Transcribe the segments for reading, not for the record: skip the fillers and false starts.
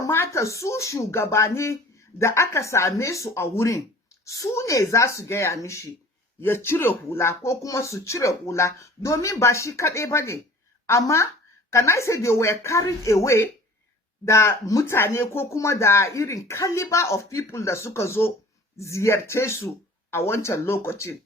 kamata su shugabani da aka same su a wurin su ne za su gaya mishi ya cire hula ko kuma su cire hula domin ba shi kaɗai ba ne. Amma can I say they were carried away da mutane ko kuma da irin caliber of people da suka zo ziyarce su a wancan lokacin.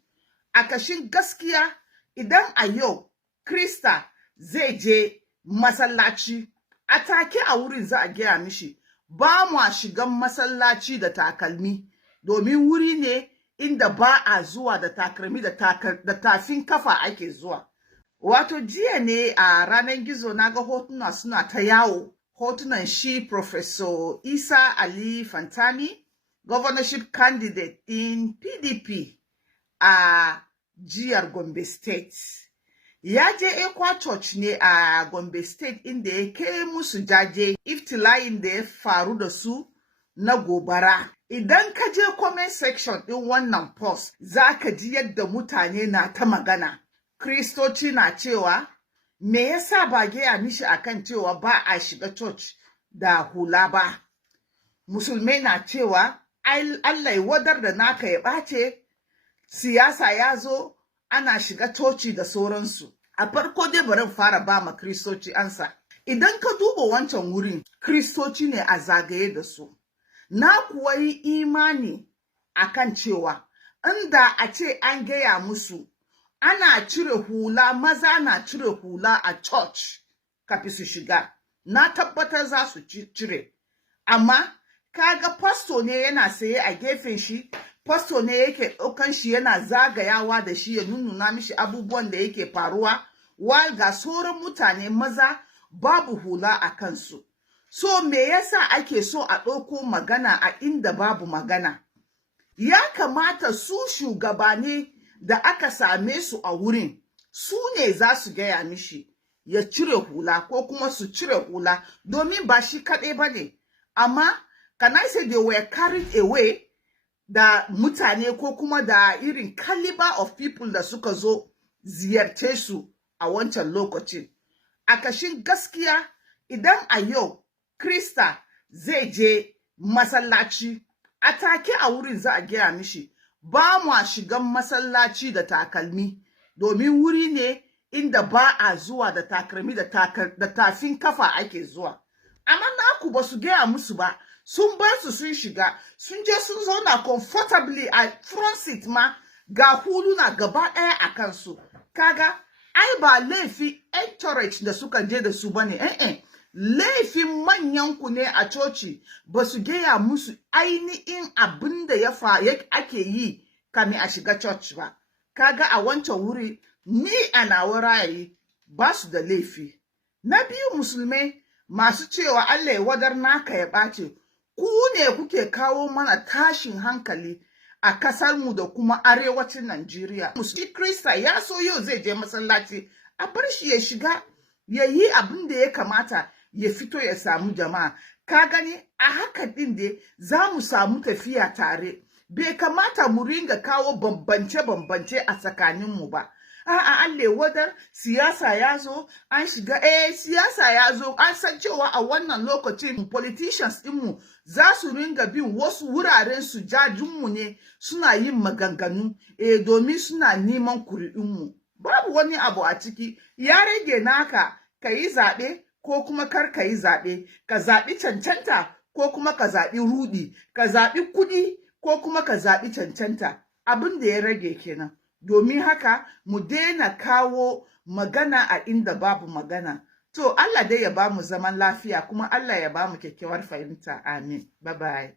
A kashin gaskiya idan a yau Crista zai je masallaci a take a wurin za a gaya mishi ba mu shigan masallaci da takalmi domin wuri ne inda ba a zuwa da takalmi da tafin kafa ake zuwa. Wato jiya ne a ranar gizo na ga hotuna suna ta yawo, hotunan shi Professor Isa Ali Pantami, governorship candidate in PDP a jihar Gombe State. Ya je Ekwa Church ne a Gombe State inda ya kai musu jaje iftilayin da ya faru da su na gobara. Idan ka je comment section din wannan post, za ka ji yadda mutane na ta magana. Kristoci na cewa, me yasa ba gaya mishi akan cewa ba a shiga church da hula ba? Musulmai na cewa, Allah ya wadar da naka ya ɓace, siyasa ya zo, ana shiga coci da sauransu. A farko dai bari fara ba ma Kristoci ansa. Idan ka duba wancan wurin, Kristoci ne a zagaye da su. Na kuwa yi imani akan cewa, inda a ce an gaya musu, ana cire hula, maza na cire hula a church kafin su shiga. Na tabbatar za su cire. Amma, kaga pastor ne yana saye a gefen shi, pastor ne yake ɗaukan shi yana zagayawa da shi ya nuna mishi abubuwan da yake faruwa, while ga sauran mutane maza babu hula a kansu. So me yasa ake so a ɗauko magana a inda babu magana? Ya kamata su shugabani da aka same su a wurin su ne za su gaya mishi ya cire hula ko kuma su cire hula domin ba shi kaɗai ba ne. Amma can I say they were carried away da mutane ko kuma da irin caliber of people da suka zo ziyarce su a wancan lokacin. A kashin gaskiya idan a yau Crista zai je masallaci a take a wurin za a gaya mishi ba mu shigan masallaci da takalmi domin wuri ne inda ba a zuwa da takalmi da tafin kafa ake zuwa. Amma naku ba su gaya musu ba, sun bar su sun shiga, sun je sun zauna comfortably a front seat ma ga huluna gaba ɗaya a kansu. Kaga, ai ba laifi encourage da suka je da su bane, laifin manyanku ne a coci ba su gaya musu ainihin abin da ake yi kamin a shiga church ba. Kaga a wancan wuri ni a nawa ra'ayi ba su da laifi. Na biyu musulmai masu cewa Allah ya wadar naka ya ɓace, ku ne kuke kawo mana tashin hankali a kasarmu da kuma arewacin Najeriya. Musulmi Crista ya so yau zai je masallaci, a bar shi ya shiga ya yi abin da ya kamata ya fito ya samu jama'a. Ka gani a haka din da za mu samu tafiya tare. Bai kamata mu ringa kawo bambance-bambance a tsakaninmu ba. A'a, Allah wadar siyasa ya zo, an shiga, siyasa ya zo, an san cewa a wannan lokacin politicians ɗinmu za su ringa bin wasu wuraren su jajinmu ne suna yin maganganu, domin suna neman kuri'unmu. Babu wani abu a ciki, ya rage naka ka yi zaɓe ko kuma kar ka yi zaɓe, ka zaɓi cancanta ko kuma ka zaɓi rudi, ka zaɓi kuɗi ko kuma ka zaɓi cancanta. Abin da ya rage kenan. Domin haka mu daina kawo magana a inda babu magana. To Allah dai ya ba mu zaman lafiya kuma Allah ya ba mu kyakkyawar fahimta. Amin. Bye bye.